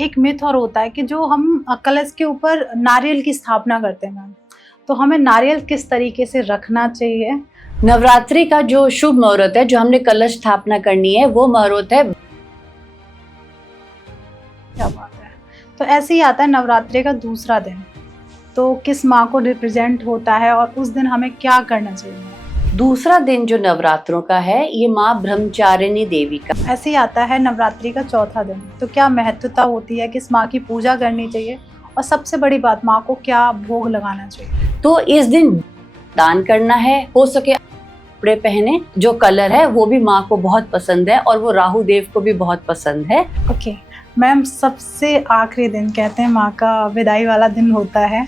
एक मिथ और होता है कि जो हम कलश के ऊपर नारियल की स्थापना करते हैं मैम, तो हमें नारियल किस तरीके से रखना चाहिए? नवरात्रि का जो शुभ मुहूर्त है, जो हमने कलश स्थापना करनी है, वो मुहूर्त है। क्या बात है। तो ऐसे ही आता है नवरात्रि का दूसरा दिन, तो किस माँ को रिप्रेजेंट होता है और उस दिन हमें क्या करना चाहिए? दूसरा दिन जो नवरात्रों का है, ये माँ ब्रह्मचारिणी देवी का। ऐसे ही आता है नवरात्रि का चौथा दिन, तो क्या महत्वता होती है, किस माँ की पूजा करनी चाहिए और सबसे बड़ी बात, माँ को क्या भोग लगाना चाहिए? तो इस दिन दान करना है, हो सके कपड़े पहने, जो कलर है वो भी माँ को बहुत पसंद है और वो राहु देव को भी बहुत पसंद है। ओके मैम, सबसे आखिरी दिन कहते हैं माँ का विदाई वाला दिन होता है,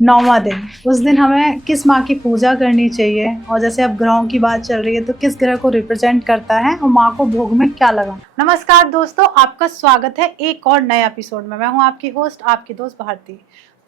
9वां दिन। उस दिन हमें किस माँ की पूजा करनी चाहिए? और जैसे अब ग्रहों की बात चल रही है, तो किस ग्रह को रिप्रेजेंट करता है और माँ को भोग में क्या लगाना? नमस्कार दोस्तों, आपका स्वागत है एक और नए एपिसोड में। मैं हूँ आपकी होस्ट, आपकी दोस्त भारती।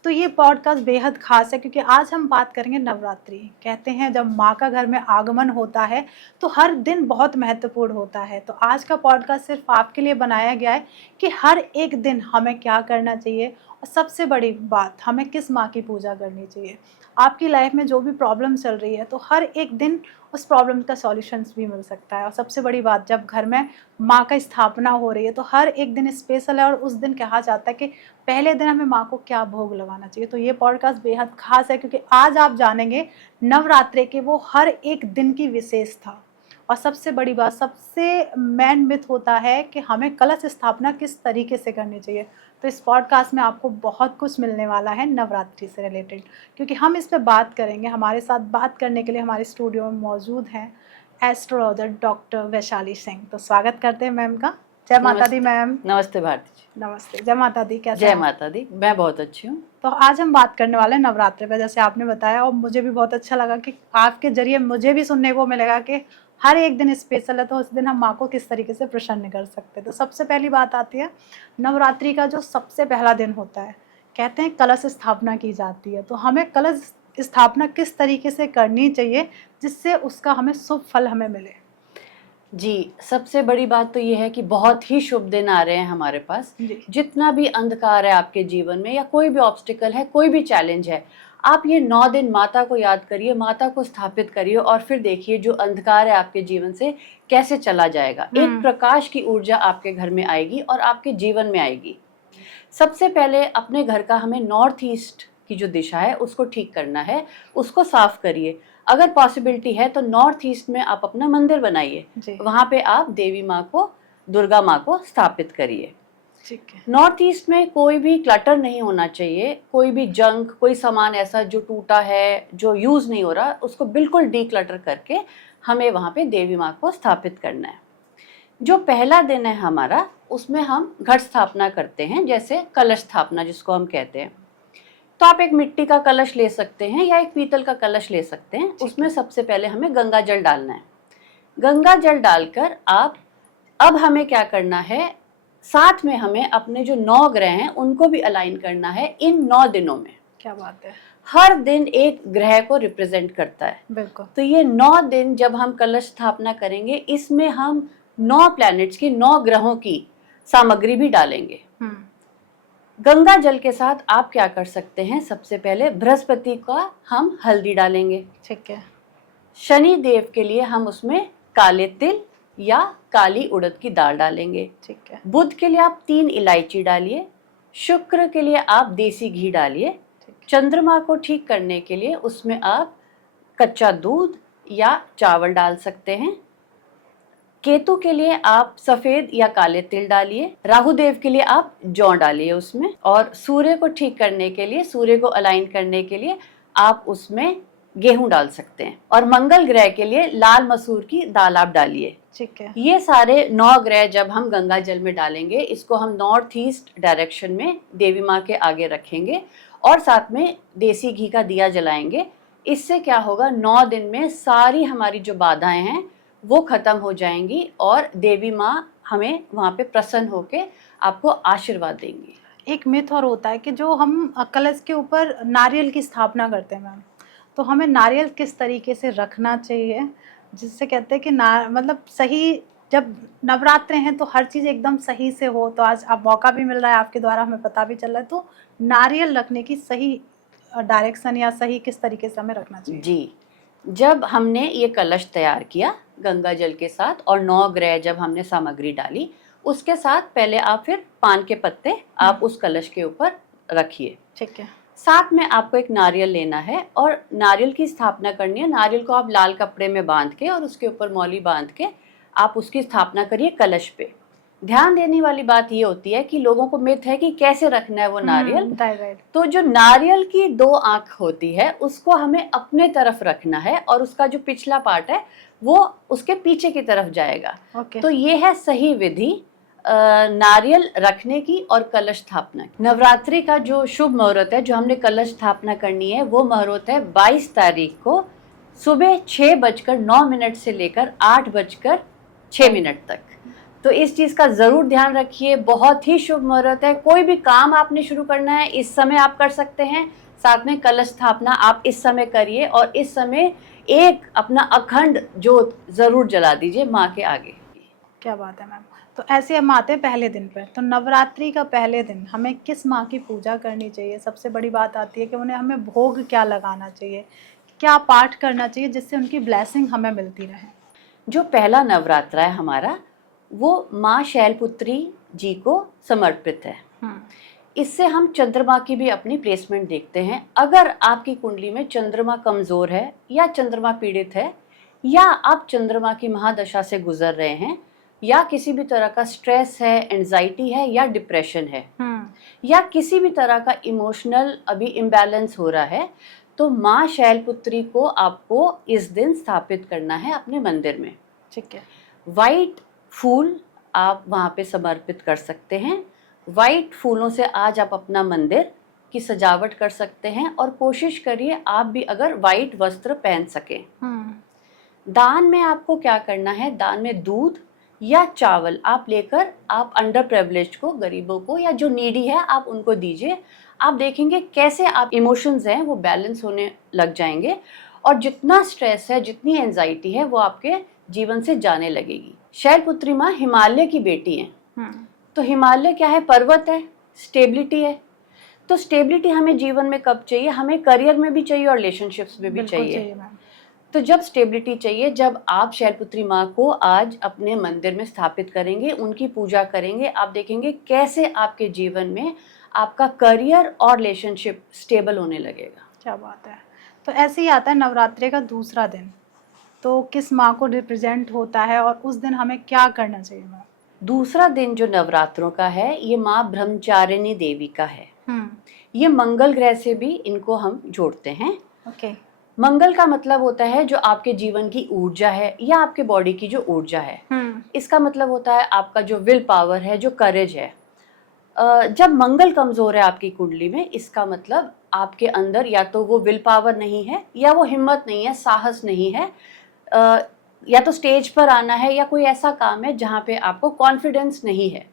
तो ये पॉडकास्ट बेहद खास है क्योंकि आज हम बात करेंगे नवरात्रि। कहते हैं जब माँ का घर में आगमन होता है तो हर दिन बहुत महत्वपूर्ण होता है। तो आज का पॉडकास्ट सिर्फ आपके लिए बनाया गया है कि हर एक दिन हमें क्या करना चाहिए और सबसे बड़ी बात, हमें किस माँ की पूजा करनी चाहिए। आपकी लाइफ में जो भी प्रॉब्लम चल रही है, तो हर एक दिन उस प्रॉब्लम का सॉल्यूशंस भी मिल सकता है। और सबसे बड़ी बात, जब घर में माँ का स्थापना हो रही है तो हर एक दिन स्पेशल है और उस दिन कहा जाता है कि पहले दिन हमें माँ को क्या भोग लगाना चाहिए। तो ये पॉडकास्ट बेहद खास है क्योंकि आज आप जानेंगे नवरात्रि के वो हर एक दिन की विशेषता। और सबसे बड़ी बात, सबसे मेन मिथ होता है कि हमें कलश स्थापना किस तरीके से करनी चाहिए। तो इस पॉडकास्ट में आपको बहुत कुछ मिलने वाला है नवरात्रि से रिलेटेड, क्योंकि हम इस पर बात करेंगे। हमारे साथ बात करने के लिए हमारे स्टूडियो में मौजूद हैं एस्ट्रोलॉजर डॉक्टर वैशाली सिंह। तो स्वागत करते हैं मैम का। जय माता दी मैम। नमस्ते भारती जी। नमस्ते। जय माता दी। कैसे जय हैं आप? माता दी, मैं बहुत अच्छी हूँ। तो आज हम बात करने वाले हैं नवरात्रि पे, जैसे आपने बताया, और मुझे भी बहुत अच्छा लगा कि आपके जरिए मुझे भी सुनने को मिलेगा कि हर एक दिन स्पेशल है, तो उस दिन हम माँ को किस तरीके से प्रसन्न कर सकते हैं। तो सबसे पहली बात आती है नवरात्रि का जो सबसे पहला दिन होता है, कहते हैं कलश स्थापना की जाती है। तो हमें कलश स्थापना किस तरीके से करनी चाहिए जिससे उसका हमें शुभ फल हमें मिले? जी, सबसे बड़ी बात तो ये है कि बहुत ही शुभ दिन आ रहे हैं हमारे पास। जी। जितना भी अंधकार है आपके जीवन में, या कोई भी ऑब्स्टिकल है, कोई भी चैलेंज है, आप ये 9 दिन माता को याद करिए, माता को स्थापित करिए और फिर देखिए जो अंधकार है आपके जीवन से कैसे चला जाएगा। एक प्रकाश की ऊर्जा आपके घर में आएगी और आपके जीवन में आएगी। सबसे पहले अपने घर का हमें नॉर्थ ईस्ट की जो दिशा है उसको ठीक करना है, उसको साफ करिए। अगर पॉसिबिलिटी है तो नॉर्थ ईस्ट में आप अपना मंदिर बनाइए, वहाँ पे आप देवी माँ को, दुर्गा माँ को स्थापित करिए। ठीक है। नॉर्थ ईस्ट में कोई भी क्लटर नहीं होना चाहिए, कोई भी जंक, कोई सामान ऐसा जो टूटा है, जो यूज़ नहीं हो रहा, उसको बिल्कुल डी क्लटर करके हमें वहाँ पे देवी माँ को स्थापित करना है। जो पहला दिन है हमारा, उसमें हम घट स्थापना करते हैं, जैसे कलश स्थापना जिसको हम कहते हैं। तो आप एक मिट्टी का कलश ले सकते हैं या एक पीतल का कलश ले सकते हैं। उसमें सबसे पहले हमें गंगा जल डालना है। गंगा जल डालकर अब हमें क्या करना है, साथ में हमें अपने जो 9 ग्रह हैं उनको भी अलाइन करना है इन 9 दिनों में। क्या बात है। हर दिन एक ग्रह को रिप्रेजेंट करता है। बिल्कुल। तो ये 9 दिन जब हम कलश स्थापना करेंगे, इसमें हम 9 प्लैनेट्स की, 9 ग्रहों की सामग्री भी डालेंगे। गंगा जल के साथ आप क्या कर सकते हैं, सबसे पहले बृहस्पति का हम हल्दी डालेंगे। ठीक है। शनि देव के लिए हम उसमें काले तिल या काली उड़द की दाल डालेंगे। ठीक है। बुध के लिए आप 3 इलायची डालिए। शुक्र के लिए आप देसी घी डालिए। चंद्रमा को ठीक करने के लिए उसमें आप कच्चा दूध या चावल डाल सकते हैं। केतु के लिए आप सफेद या काले तिल डालिए। राहु देव के लिए आप जौ डालिए उसमें। और सूर्य को ठीक करने के लिए, सूर्य को अलाइन करने के लिए आप उसमें गेहूं डाल सकते हैं। और मंगल ग्रह के लिए लाल मसूर की दाल आप डालिए। ठीक है। ये सारे 9 ग्रह जब हम गंगा जल में डालेंगे, इसको हम नॉर्थ ईस्ट डायरेक्शन में देवी माँ के आगे रखेंगे और साथ में देसी घी का दिया जलाएंगे। इससे क्या होगा, 9 दिन में सारी हमारी जो बाधाएं हैं वो खत्म हो जाएंगी और देवी माँ हमें वहाँ पे प्रसन्न होके आपको आशीर्वाद देंगी। एक मिथ और होता है कि जो हम कलश के ऊपर नारियल की स्थापना करते हैं मैम, तो हमें नारियल किस तरीके से रखना चाहिए जिससे कहते हैं कि ना, मतलब सही जब नवरात्रे हैं तो हर चीज़ एकदम सही से हो, तो आज अब मौका भी मिल रहा है आपके द्वारा, हमें पता भी चल रहा है, तो नारियल रखने की सही डायरेक्शन या सही किस तरीके से हमें रखना चाहिए? जी, जब हमने ये कलश तैयार किया गंगा जल के साथ और 9 ग्रह जब हमने सामग्री डाली, उसके साथ पहले आप फिर पान के पत्ते आप उस कलश के ऊपर रखिए। ठीक है। साथ में आपको एक नारियल लेना है और नारियल की स्थापना करनी है। नारियल को आप लाल कपड़े में बांध के और उसके ऊपर मौली बांध के आप उसकी स्थापना करिए कलश पे। ध्यान देने वाली बात ये होती है कि लोगों को मिथ है कि कैसे रखना है वो नारियल। राइट। तो जो नारियल की 2 आंख होती है उसको हमें अपने तरफ रखना है और उसका जो पिछला पार्ट है वो उसके पीछे की तरफ जाएगा। ओके। तो ये है सही विधि नारियल रखने की और कलश स्थापना की। नवरात्रि का जो शुभ मुहूर्त है, जो हमने कलश स्थापना करनी है, वो मुहूर्त है 22 तारीख को सुबह 6:09 से लेकर 8:06 तक। तो इस चीज़ का ज़रूर ध्यान रखिए, बहुत ही शुभ मुहूर्त है। कोई भी काम आपने शुरू करना है इस समय आप कर सकते हैं। साथ में कलश स्थापना आप इस समय करिए और इस समय एक अपना अखंड जोत ज़रूर जला दीजिए माँ के आगे। क्या बात है मैम। तो ऐसे हम आते हैं पहले दिन पर, तो नवरात्रि का पहले दिन हमें किस माँ की पूजा करनी चाहिए? सबसे बड़ी बात आती है कि उन्हें हमें भोग क्या लगाना चाहिए, क्या पाठ करना चाहिए जिससे उनकी ब्लेसिंग हमें मिलती रहे? जो पहला नवरात्रा है हमारा वो माँ शैलपुत्री जी को समर्पित है। इससे हम चंद्रमा की भी अपनी प्लेसमेंट देखते हैं। अगर आपकी कुंडली में चंद्रमा कमज़ोर है या चंद्रमा पीड़ित है या आप चंद्रमा की महादशा से गुजर रहे हैं या किसी भी तरह का स्ट्रेस है, एंजाइटी है या डिप्रेशन है या किसी भी तरह का इमोशनल अभी इम्बैलेंस हो रहा है, तो माँ शैलपुत्री को आपको इस दिन स्थापित करना है अपने मंदिर में। ठीक है। वाइट फूल आप वहाँ पे समर्पित कर सकते हैं। वाइट फूलों से आज आप अपना मंदिर की सजावट कर सकते हैं और कोशिश करिए आप भी अगर वाइट वस्त्र पहन सकें। दान में आपको क्या करना है, दान में दूध या चावल आप लेकर आप अंडर प्रिविलेज्ड को, गरीबों को या जो नीडी है आप उनको दीजिए। आप देखेंगे कैसे आप इमोशंस हैं वो बैलेंस होने लग जाएंगे और जितना स्ट्रेस है, जितनी एंजाइटी है वो आपके जीवन से जाने लगेगी। शैलपुत्री माँ हिमालय की बेटी हैं। तो हिमालय क्या है? पर्वत है, स्टेबिलिटी है। तो स्टेबिलिटी हमें जीवन में कब चाहिए? हमें करियर में भी चाहिए और रिलेशनशिप्स में भी चाहिए। तो जब स्टेबिलिटी चाहिए, जब आप शैलपुत्री माँ को आज अपने मंदिर में स्थापित करेंगे, उनकी पूजा करेंगे, आप देखेंगे कैसे आपके जीवन में आपका करियर और रिलेशनशिप स्टेबल होने लगेगा। क्या बात है। तो ऐसे ही आता है नवरात्रि का दूसरा दिन, तो किस माँ को रिप्रेजेंट होता है और उस दिन हमें क्या करना चाहिए मैम? दूसरा दिन जो नवरात्रों का है ये माँ ब्रह्मचारिणी देवी का है। ये मंगल ग्रह से भी इनको हम जोड़ते हैं। ओके। मंगल का मतलब होता है जो आपके जीवन की ऊर्जा है या आपके बॉडी की जो ऊर्जा है। इसका मतलब होता है आपका जो विल पावर है, जो करेज है। जब मंगल कमजोर है आपकी कुंडली में, इसका मतलब आपके अंदर या तो वो विल पावर नहीं है या वो हिम्मत नहीं है, साहस नहीं है, या तो स्टेज पर आना है या कोई ऐसा काम है जहाँ पे आपको कॉन्फिडेंस नहीं है।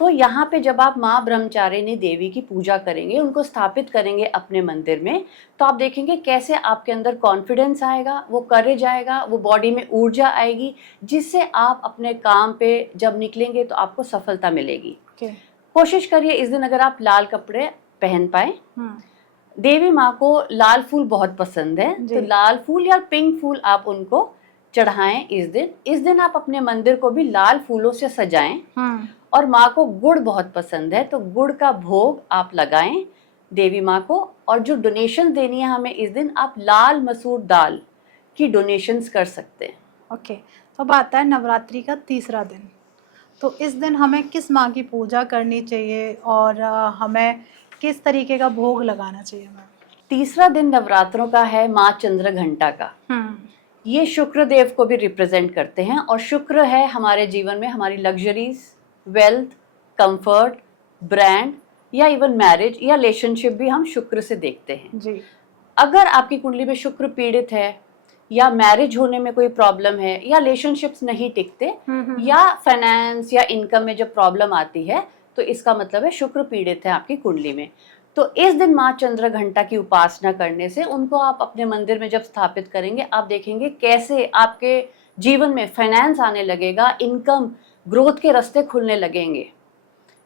तो यहाँ पे जब आप माँ ब्रह्मचारिणी देवी की पूजा करेंगे, उनको स्थापित करेंगे अपने मंदिर में, तो आप देखेंगे कैसे आपके अंदर कॉन्फिडेंस आएगा, वो करेज आएगा, वो बॉडी में ऊर्जा आएगी, जिससे आप अपने काम पे जब निकलेंगे तो आपको सफलता मिलेगी। कोशिश करिए इस दिन अगर आप लाल कपड़े पहन पाए। देवी माँ को लाल फूल बहुत पसंद है, तो लाल फूल या पिंक फूल आप उनको चढ़ाएं इस दिन आप अपने मंदिर को भी लाल फूलों से सजाएं। और माँ को गुड़ बहुत पसंद है, तो गुड़ का भोग आप लगाएं देवी माँ को। और जो डोनेशन देनी है हमें इस दिन, आप लाल मसूर दाल की डोनेशंस कर सकते हैं। ओके। तो अब आता है नवरात्रि का तीसरा दिन, तो इस दिन हमें किस माँ की पूजा करनी चाहिए और हमें किस तरीके का भोग लगाना चाहिए मैम? तीसरा दिन नवरात्रों का है माँ चंद्रघंटा का। ये शुक्र देव को भी रिप्रेजेंट करते हैं और शुक्र है हमारे जीवन में हमारी लग्जरीज, वेल्थ, कंफर्ट, ब्रांड या इवन मैरिज या रिलेशनशिप भी हम शुक्र से देखते हैं जी। अगर आपकी कुंडली में शुक्र पीड़ित है या मैरिज होने में कोई प्रॉब्लम है या रिलेशनशिप्स नहीं टिकते या फाइनेंस या इनकम में जब प्रॉब्लम आती है, तो इसका मतलब है शुक्र पीड़ित है आपकी कुंडली में। तो इस दिन माँ चंद्रघंटा की उपासना करने से, उनको आप अपने मंदिर में जब स्थापित करेंगे, आप देखेंगे कैसे आपके जीवन में फाइनेंस आने लगेगा, इनकम ग्रोथ के रास्ते खुलने लगेंगे।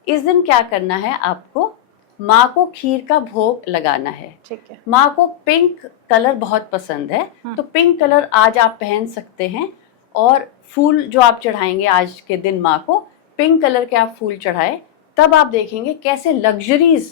इस दिन क्या करना है, आपको माँ को खीर का भोग लगाना है। ठीक है। माँ को पिंक कलर बहुत पसंद है, तो पिंक कलर आज आप पहन सकते हैं। और फूल जो आप चढ़ाएंगे आज के दिन माँ को, पिंक कलर के आप फूल चढ़ाए, तब आप देखेंगे कैसे लग्जरीज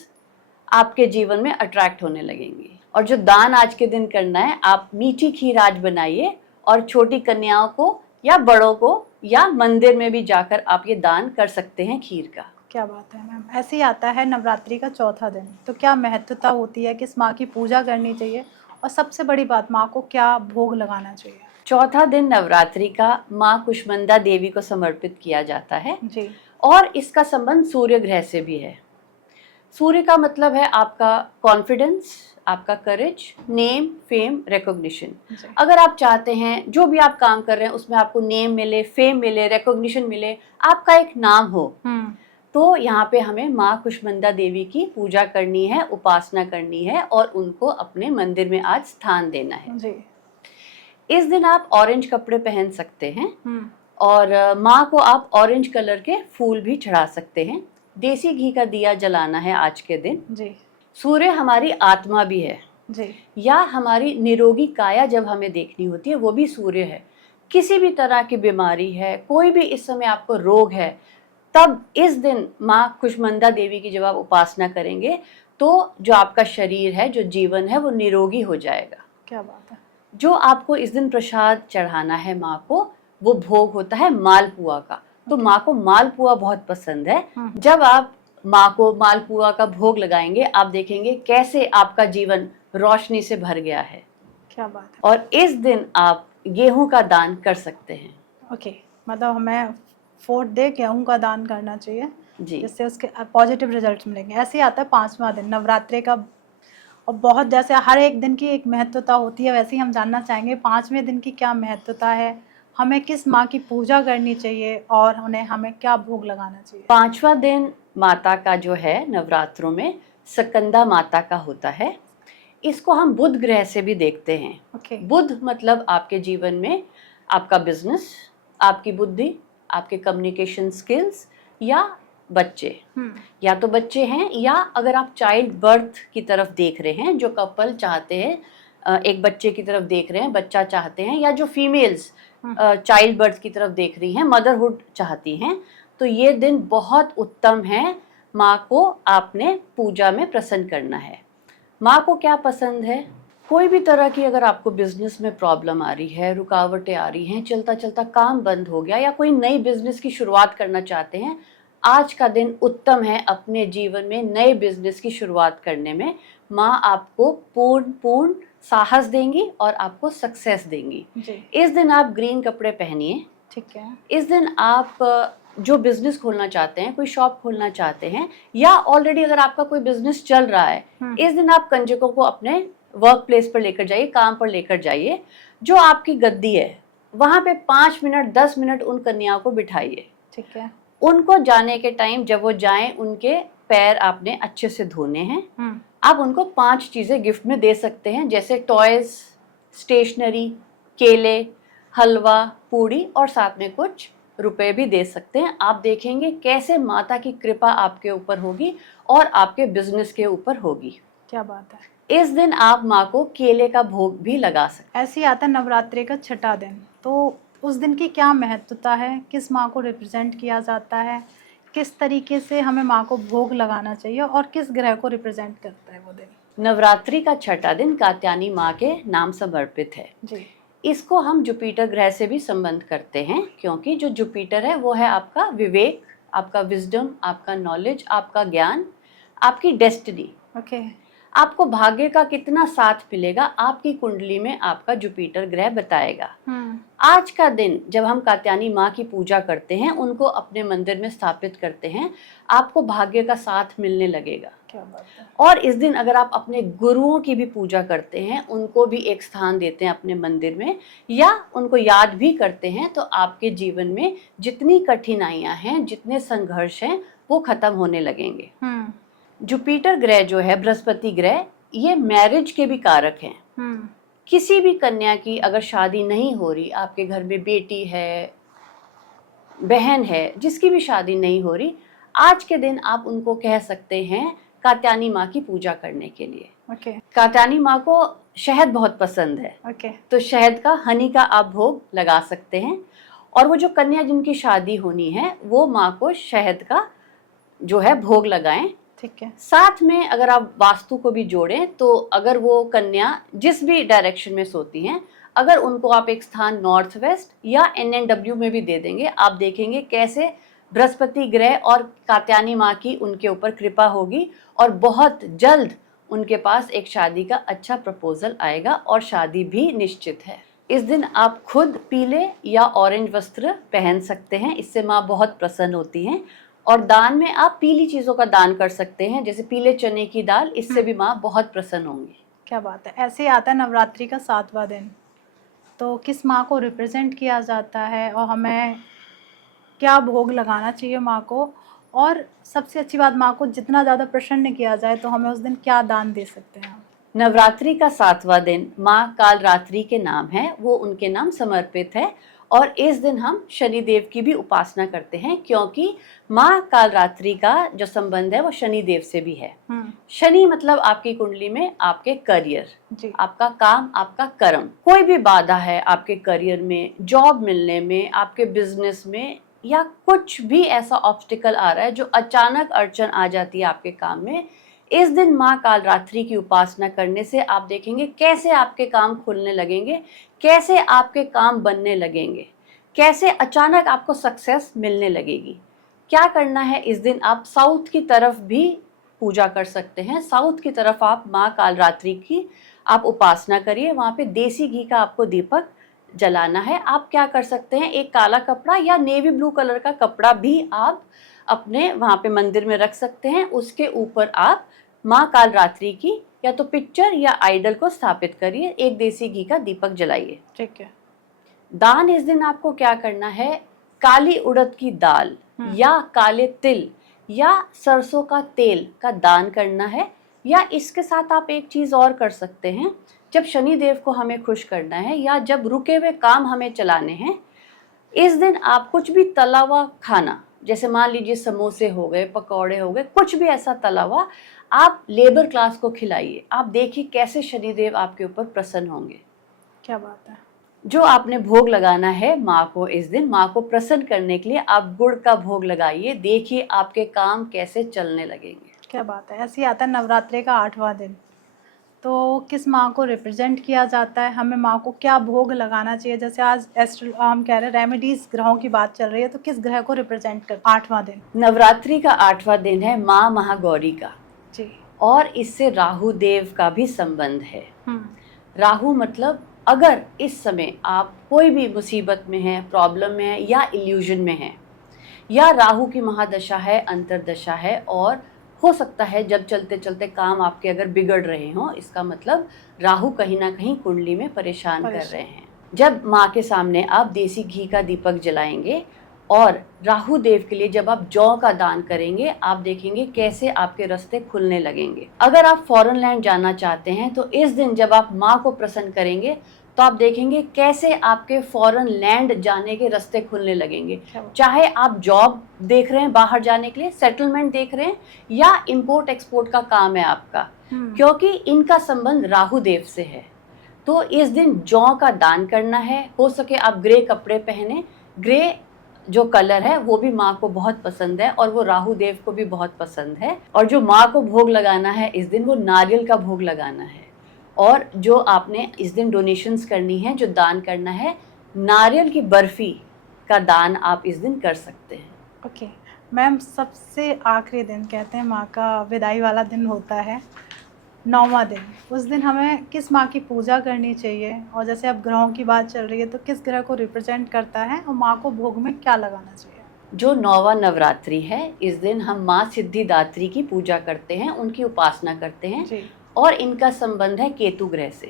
आपके जीवन में अट्रैक्ट होने लगेंगी। और जो दान आज के दिन करना है, आप मीठी खीर आज बनाइए और छोटी कन्याओं को या बड़ों को या मंदिर में भी जाकर आप ये दान कर सकते हैं खीर का। क्या बात है मैम। ऐसे ही आता है नवरात्रि का चौथा दिन, तो क्या महत्वता होती है, किस माँ की पूजा करनी चाहिए, और सबसे बड़ी बात, माँ को क्या भोग लगाना चाहिए? चौथा दिन नवरात्रि का माँ कुष्मांडा देवी को समर्पित किया जाता है जी। और इसका संबंध सूर्य ग्रह से भी है। सूर्य का मतलब है आपका कॉन्फिडेंस, आपका करेज, नेम, फेम, रिकॉग्निशन। अगर आप चाहते हैं जो भी आप काम कर रहे हैं उसमें आपको नेम मिले, फेम मिले, रिकॉग्निशन मिले, आपका एक नाम हो, तो यहाँ पे हमें माँ कुष्मांडा देवी की पूजा करनी है, उपासना करनी है और उनको अपने मंदिर में आज स्थान देना है। जी। इस दिन आप ऑरेंज कपड़े पहन सकते हैं और माँ को आप ऑरेंज कलर के फूल भी चढ़ा सकते हैं। देसी घी का दिया जलाना है आज के दिन। जी। सूर्य हमारी आत्मा भी है जी। या हमारी निरोगी काया जब हमें देखनी होती है, वो भी सूर्य है। किसी भी तरह की बीमारी है, कोई भी इस समय आपको रोग है, तब इस दिन माँ कुष्मांडा देवी की जब आप उपासना करेंगे तो जो आपका शरीर है, जो जीवन है, वो निरोगी हो जाएगा। क्या बात है। जो आपको इस दिन प्रसाद चढ़ाना है माँ को, वो भोग होता है मालपुआ का। तो माँ को मालपुआ बहुत पसंद है। जब आप माँ को मालपुआ का भोग लगाएंगे, आप देखेंगे कैसे आपका जीवन रोशनी से भर गया है। क्या बात है। और इस दिन आप गेहूं का दान कर सकते हैं। ओके, मतलब हमें 4th डे गेहूं का दान करना चाहिए जी, जिससे उसके पॉजिटिव रिजल्ट मिलेंगे। ऐसे ही आता है 5वां दिन नवरात्रि का, और बहुत जैसे हर एक दिन की एक महत्वता होती है, वैसे ही हम जानना चाहेंगे 5वें दिन की क्या महत्वता है, हमें किस माँ की पूजा करनी चाहिए और उन्हें हमें क्या भोग लगाना चाहिए? 5वां दिन माता का जो है नवरात्रों में स्कंदा माता का होता है। इसको हम बुध ग्रह से भी देखते हैं। ओके। बुध मतलब आपके जीवन में आपका बिजनेस, आपकी बुद्धि, आपके कम्युनिकेशन स्किल्स या बच्चे, या तो बच्चे हैं या अगर आप चाइल्ड बर्थ की तरफ देख रहे हैं, जो कपल चाहते हैं एक बच्चे की तरफ देख रहे हैं, बच्चा चाहते हैं, या जो फीमेल्स चाइल्ड बर्थ की तरफ देख रही हैं, मदरहुड चाहती हैं, तो ये दिन बहुत उत्तम है। माँ को आपने पूजा में प्रसन्न करना है। माँ को क्या पसंद है, कोई भी तरह की अगर आपको बिजनेस में प्रॉब्लम आ रही है, रुकावटें आ रही हैं, चलता चलता काम बंद हो गया या कोई नई बिजनेस की शुरुआत करना चाहते हैं, आज का दिन उत्तम है अपने जीवन में नए बिजनेस की शुरुआत करने में। माँ आपको पूर्ण साहस देंगी और आपको सक्सेस देंगी। इस दिन आप ग्रीन कपड़े पहनिए। ठीक है। इस दिन आप जो बिजनेस खोलना चाहते हैं, कोई शॉप खोलना चाहते हैं, या ऑलरेडी अगर आपका कोई बिजनेस चल रहा है, इस दिन आप कंजकों को अपने वर्क प्लेस पर लेकर जाइए, काम पर लेकर जाइए। जो आपकी गद्दी है वहां पे 5 मिनट 10 मिनट उन कन्याओं को बिठाइए। ठीक है। उनको जाने के टाइम जब वो जाएं, उनके पैर आपने अच्छे से धोने हैं। आप उनको 5 चीजें गिफ्ट में दे सकते हैं, जैसे टॉयज, स्टेशनरी, केले, हलवा, पूड़ी और साथ में कुछ रुपए भी दे सकते हैं। आप देखेंगे कैसे माता की कृपा आपके ऊपर होगी और आपके बिजनेस के ऊपर होगी। क्या बात है। इस दिन आप माँ को केले का भोग भी लगा सकते हैं। ऐसे ही आता है नवरात्रि का 6ठा दिन, तो उस दिन की क्या महत्वता है, किस माँ को रिप्रेजेंट किया जाता है, किस तरीके से हमें माँ को भोग लगाना चाहिए और किस ग्रह को रिप्रेजेंट करता है वो दिन? नवरात्रि का 6ठा दिन कात्यायनी माँ के नाम समर्पित है। जी। इसको हम जुपिटर ग्रह से भी संबंध करते हैं, क्योंकि जो जुपिटर है वो है आपका विवेक, आपका विजडम, आपका नॉलेज, आपका ज्ञान, आपकी डेस्टिनी। ओके। आपको भाग्य का कितना साथ मिलेगा आपकी कुंडली में आपका जुपिटर ग्रह बताएगा। आज का दिन जब हम कात्यायनी माँ की पूजा करते हैं, उनको अपने मंदिर में स्थापित करते हैं, आपको भाग्य का साथ मिलने लगेगा। क्या बात है। और इस दिन अगर आप अपने गुरुओं की भी पूजा करते हैं, उनको भी एक स्थान देते हैं अपने मंदिर में, या उनको याद भी करते हैं, तो आपके जीवन में जितनी कठिनाइयां हैं, जितने संघर्ष हैं, वो खत्म होने लगेंगे। जुपिटर ग्रह जो है, बृहस्पति ग्रह, ये मैरिज के भी कारक हैं किसी भी कन्या की अगर शादी नहीं हो रही, आपके घर में बेटी है, बहन है, जिसकी भी शादी नहीं हो रही, आज के दिन आप उनको कह सकते हैं कात्यायनी माँ की पूजा करने के लिए। ओके कात्यायनी माँ को शहद बहुत पसंद है, ओके तो शहद का, हनी का आप भोग लगा सकते हैं। और वो जो कन्या जिनकी शादी होनी है वो माँ को शहद का जो है भोग लगाएं। ठीक है। साथ में अगर आप वास्तु को भी जोड़ें तो अगर वो कन्या जिस भी डायरेक्शन में सोती हैं, अगर उनको आप एक स्थान नॉर्थ वेस्ट या NNW में भी दे देंगे, आप देखेंगे कैसे बृहस्पति ग्रह और कात्यायनी माँ की उनके ऊपर कृपा होगी और बहुत जल्द उनके पास एक शादी का अच्छा प्रपोजल आएगा और शादी भी निश्चित है। इस दिन आप खुद पीले या ऑरेंज वस्त्र पहन सकते हैं, इससे माँ बहुत प्रसन्न होती हैं। और दान में आप पीली चीज़ों का दान कर सकते हैं, जैसे पीले चने की दाल, इससे भी माँ बहुत प्रसन्न होंगी। क्या बात है। ऐसे ही आता है नवरात्रि का 7वां दिन, तो किस माँ को रिप्रेजेंट किया जाता है और हमें क्या भोग लगाना चाहिए माँ को, और सबसे अच्छी बात, माँ को जितना ज़्यादा प्रसन्न किया जाए तो हमें उस दिन क्या दान दे सकते हैं? नवरात्रि का 7वां दिन माँ कालरात्रि के नाम है, वो उनके नाम समर्पित है। और इस दिन हम शनिदेव की भी उपासना करते हैं, क्योंकि माँ कालरात्रि का जो संबंध है वो शनिदेव से भी है। शनि मतलब आपकी कुंडली में आपके करियर, आपका काम, आपका कर्म। कोई भी बाधा है आपके करियर में, जॉब मिलने में, आपके बिजनेस में, या कुछ भी ऐसा ऑब्स्टिकल आ रहा है जो अचानक अड़चन आ जाती है आपके काम में, इस दिन माँ कालरात्रि की उपासना करने से आप देखेंगे कैसे आपके काम खुलने लगेंगे, कैसे आपके काम बनने लगेंगे, कैसे अचानक आपको सक्सेस मिलने लगेगी। क्या करना है इस दिन, आप साउथ की तरफ भी पूजा कर सकते हैं। साउथ की तरफ आप माँ कालरात्रि की आप उपासना करिए, वहाँ पे देसी घी का आपको दीपक जलाना है। आप क्या कर सकते हैं, एक काला कपड़ा या नेवी ब्लू कलर का कपड़ा भी आप अपने वहाँ पे मंदिर में रख सकते हैं। उसके ऊपर आप माँ कालरात्रि की या तो पिक्चर या आइडल को स्थापित करिए, एक देसी घी का दीपक जलाइए। ठीक है। दान इस दिन आपको क्या करना है, काली उड़द की दाल या काले तिल या सरसों का तेल का दान करना है। या इसके साथ आप एक चीज़ और कर सकते हैं, जब शनिदेव को हमें खुश करना है या जब रुके हुए काम हमें चलाने हैं, इस दिन आप कुछ भी तला हुआ खाना, जैसे मान लीजिए समोसे हो गए, पकौड़े हो गए, कुछ भी ऐसा तला हुआ आप लेबर क्लास को खिलाइए। आप देखिए कैसे शनिदेव आपके ऊपर प्रसन्न होंगे। क्या बात है। जो आपने भोग लगाना है माँ को, इस दिन माँ को प्रसन्न करने के लिए आप गुड़ का भोग लगाइए, देखिए आपके काम कैसे चलने लगेंगे। क्या बात है। ऐसे ही आता है नवरात्रि का 8वां दिन, तो किस माँ को रिप्रेजेंट किया जाता है, हमें माँ को क्या भोग लगाना चाहिए? जैसे आज हम कह रहे हैं रेमेडीज, ग्रहों की बात चल रही है, तो किस ग्रह को रिप्रेजेंट कर 8वां दिन? नवरात्रि का 8वां दिन है माँ महागौरी का जी। और इससे राहु देव का भी संबंध है। राहु मतलब अगर इस समय आप कोई भी मुसीबत में हैं, प्रॉब्लम में हैं या इल्यूजन में हैं, या राहु की महादशा है, अंतरदशा है, और हो सकता है जब चलते चलते काम आपके अगर बिगड़ रहे हों, इसका मतलब राहु कहीं ना कहीं कुंडली में परेशान कर रहे हैं। जब माँ के सामने आप देसी घी का दीपक जलाएंगे और राहु देव के लिए जब आप जौ का दान करेंगे, आप देखेंगे कैसे आपके रास्ते खुलने लगेंगे। अगर आप फॉरेन लैंड जाना चाहते हैं तो इस दिन जब आप माँ को प्रसन्न करेंगे तो आप देखेंगे कैसे आपके फॉरेन लैंड जाने के रास्ते खुलने लगेंगे। चाहे आप जॉब देख रहे हैं बाहर जाने के लिए, सेटलमेंट देख रहे हैं, या इंपोर्ट एक्सपोर्ट का काम है आपका, क्योंकि इनका संबंध राहु देव से है। तो इस दिन जौ का दान करना है। हो सके आप ग्रे कपड़े पहने, ग्रे जो कलर है वो भी माँ को बहुत पसंद है और वो राहु देव को भी बहुत पसंद है। और जो माँ को भोग लगाना है इस दिन, वो नारियल का भोग लगाना है। और जो आपने इस दिन डोनेशंस करनी है, जो दान करना है, नारियल की बर्फी का दान आप इस दिन कर सकते हैं। ओके मैम, सबसे आखिरी दिन कहते हैं माँ का विदाई वाला दिन होता है, 9वां दिन। उस दिन हमें किस माँ की पूजा करनी चाहिए? और जैसे अब ग्रहों की बात चल रही है, तो किस ग्रह को रिप्रेजेंट करता है और माँ को भोग में क्या लगाना चाहिए? जो 9वां नवरात्रि है, इस दिन हम माँ सिद्धिदात्री की पूजा करते हैं, उनकी उपासना करते हैं जी। और इनका संबंध है केतु ग्रह से।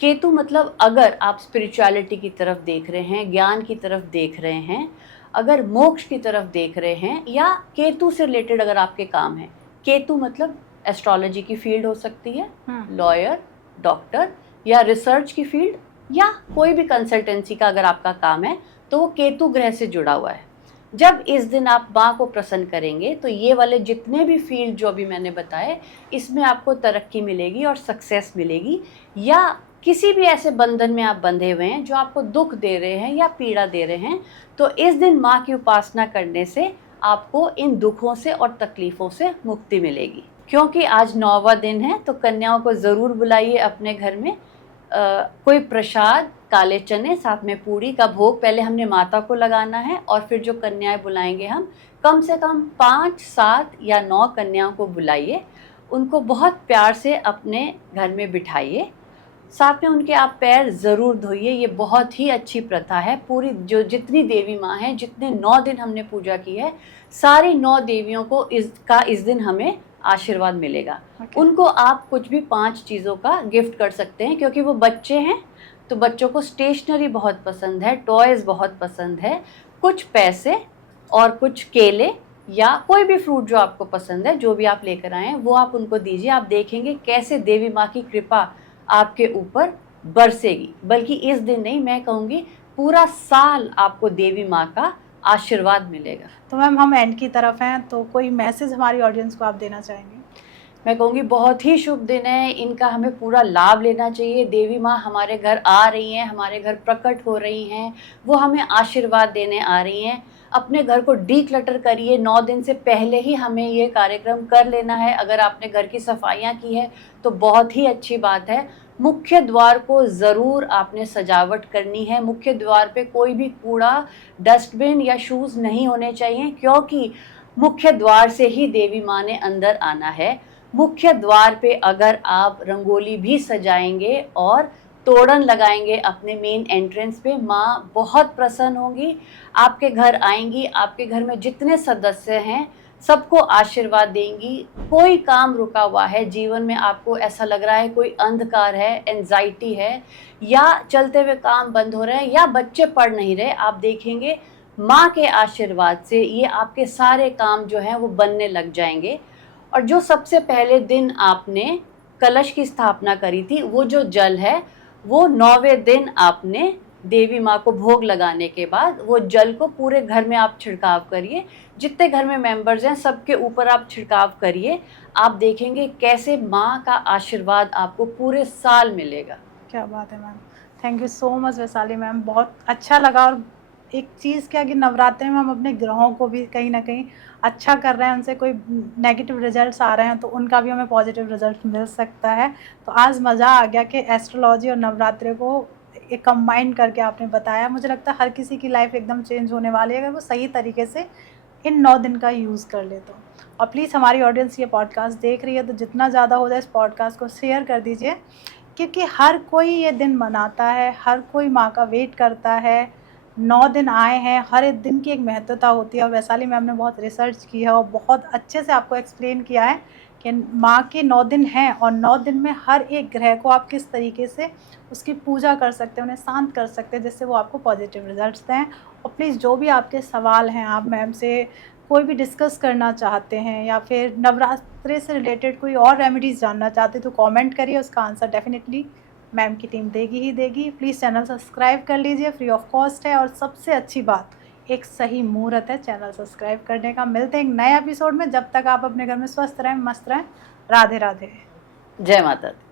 केतु मतलब अगर आप स्पिरिचुअलिटी की तरफ देख रहे हैं, ज्ञान की तरफ देख रहे हैं, अगर मोक्ष की तरफ देख रहे हैं, या केतु से रिलेटेड अगर आपके काम है, केतु मतलब एस्ट्रोलॉजी की फील्ड हो सकती है, लॉयर, डॉक्टर, या रिसर्च की फील्ड या कोई भी कंसल्टेंसी का अगर आपका काम है तो वो केतु ग्रह से जुड़ा हुआ है। जब इस दिन आप माँ को प्रसन्न करेंगे तो ये वाले जितने भी फील्ड जो अभी मैंने बताए इसमें आपको तरक्की मिलेगी और सक्सेस मिलेगी। या किसी भी ऐसे बंधन में आप बंधे हुए हैं जो आपको दुख दे रहे हैं या पीड़ा दे रहे हैं, तो इस दिन माँ की उपासना करने से आपको इन दुखों से और तकलीफ़ों से मुक्ति मिलेगी। क्योंकि आज 9वां दिन है तो कन्याओं को ज़रूर बुलाइए अपने घर में। कोई प्रसाद, काले चने, साथ में पूड़ी का भोग पहले हमने माता को लगाना है और फिर जो कन्याएं बुलाएंगे हम, कम से कम 5, 7 या 9 कन्याओं को बुलाइए। उनको बहुत प्यार से अपने घर में बिठाइए, साथ में उनके आप पैर ज़रूर धोइए। ये बहुत ही अच्छी प्रथा है। पूरी जो जितनी देवी माँ हैं, जितने 9 दिन हमने पूजा की है, सारी 9 देवियों को इस दिन हमें आशीर्वाद मिलेगा। उनको आप कुछ भी 5 चीज़ों का गिफ्ट कर सकते हैं, क्योंकि वो बच्चे हैं तो बच्चों को स्टेशनरी बहुत पसंद है, टॉयज़ बहुत पसंद है। कुछ पैसे और कुछ केले या कोई भी फ्रूट जो आपको पसंद है, जो भी आप लेकर आएँ वो आप उनको दीजिए। आप देखेंगे कैसे देवी माँ की कृपा आपके ऊपर बरसेगी। बल्कि इस दिन नहीं, मैं कहूँगी पूरा साल आपको देवी माँ का आशीर्वाद मिलेगा। तो मैम हम एंड की तरफ हैं, तो कोई मैसेज हमारी ऑडियंस को आप देना चाहेंगे? मैं कहूँगी बहुत ही शुभ दिन है, इनका हमें पूरा लाभ लेना चाहिए। देवी माँ हमारे घर आ रही हैं, हमारे घर प्रकट हो रही हैं, वो हमें आशीर्वाद देने आ रही हैं। अपने घर को डीक्लटर करिए। 9 दिन से पहले ही हमें ये कार्यक्रम कर लेना है। अगर आपने घर की सफाइयाँ की है तो बहुत ही अच्छी बात है। मुख्य द्वार को ज़रूर आपने सजावट करनी है। मुख्य द्वार पे कोई भी कूड़ा, डस्टबिन या शूज़ नहीं होने चाहिए, क्योंकि मुख्य द्वार से ही देवी माँ ने अंदर आना है। मुख्य द्वार पे अगर आप रंगोली भी सजाएंगे और तोरण लगाएंगे अपने मेन एंट्रेंस पे, माँ बहुत प्रसन्न होंगी, आपके घर आएंगी, आपके घर में जितने सदस्य हैं सबको आशीर्वाद देंगी। कोई काम रुका हुआ है जीवन में, आपको ऐसा लग रहा है कोई अंधकार है, एंजाइटी है, या चलते हुए काम बंद हो रहे हैं, या बच्चे पढ़ नहीं रहे, आप देखेंगे माँ के आशीर्वाद से ये आपके सारे काम जो हैं वो बनने लग जाएंगे। और जो सबसे पहले दिन आपने कलश की स्थापना करी थी, वो जो जल है वो 9वें दिन आपने देवी माँ को भोग लगाने के बाद वो जल को पूरे घर में आप छिड़काव करिए। जितने घर में मेंबर्स हैं सबके ऊपर आप छिड़काव करिए। आप देखेंगे कैसे माँ का आशीर्वाद आपको पूरे साल मिलेगा। क्या बात है ma'am, thank you so much Vaishali ma'am, बहुत अच्छा लगा। और एक चीज़ क्या कि नवरात्रि में हम अपने ग्रहों को भी कहीं ना कहीं अच्छा कर रहे हैं, उनसे कोई नेगेटिव रिजल्ट्स आ रहे हैं तो उनका भी हमें पॉजिटिव रिजल्ट मिल सकता है। तो आज मज़ा आ गया कि एस्ट्रोलॉजी और नवरात्रि को एक कंबाइन करके आपने बताया। मुझे लगता है हर किसी की लाइफ एकदम चेंज होने वाली है अगर वो सही तरीके से इन 9 दिन का यूज़ कर ले तो। और प्लीज़ हमारी ऑडियंस ये पॉडकास्ट देख रही है तो जितना ज़्यादा हो जाए इस पॉडकास्ट को शेयर कर दीजिए, क्योंकि हर कोई ये दिन मनाता है, हर कोई माँ का वेट करता है। 9 दिन आए हैं, हर एक दिन की एक महत्वता होती है। और वैशाली मैम ने बहुत रिसर्च की है और बहुत अच्छे से आपको एक्सप्लेन किया है कि माँ के 9 दिन हैं और 9 दिन में हर एक ग्रह को आप किस तरीके से उसकी पूजा कर सकते हैं, उन्हें शांत कर सकते हैं, जिससे वो आपको पॉजिटिव रिजल्ट्स दें। और प्लीज़ जो भी आपके सवाल हैं, आप मैम से कोई भी डिस्कस करना चाहते हैं या फिर नवरात्रि से रिलेटेड कोई और रेमेडीज़ जानना चाहते हैं तो कमेंट करिए, उसका आंसर डेफिनेटली मैम की टीम देगी ही देगी। प्लीज़ चैनल सब्सक्राइब कर लीजिए, फ्री ऑफ कॉस्ट है। और सबसे अच्छी बात, एक सही मुहूर्त है चैनल सब्सक्राइब करने का। मिलते हैं एक नए एपिसोड में, जब तक आप अपने घर में स्वस्थ रहें, मस्त रहें। राधे राधे, जय माता दी।